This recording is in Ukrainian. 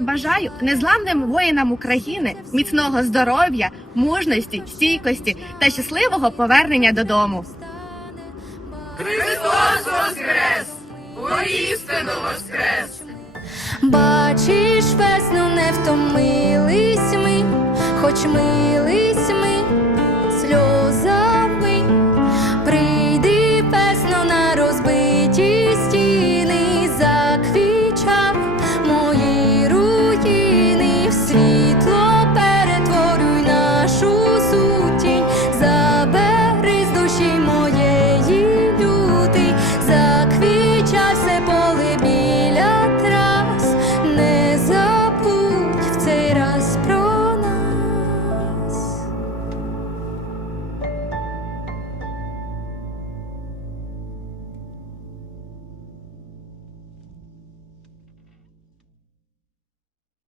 Бажаю незламним воїнам України міцного здоров'я, мужності, стійкості та щасливого повернення додому. Христос Воскрес! Воістину Воскрес! Бачиш, весну не втомились ми, хоч мили.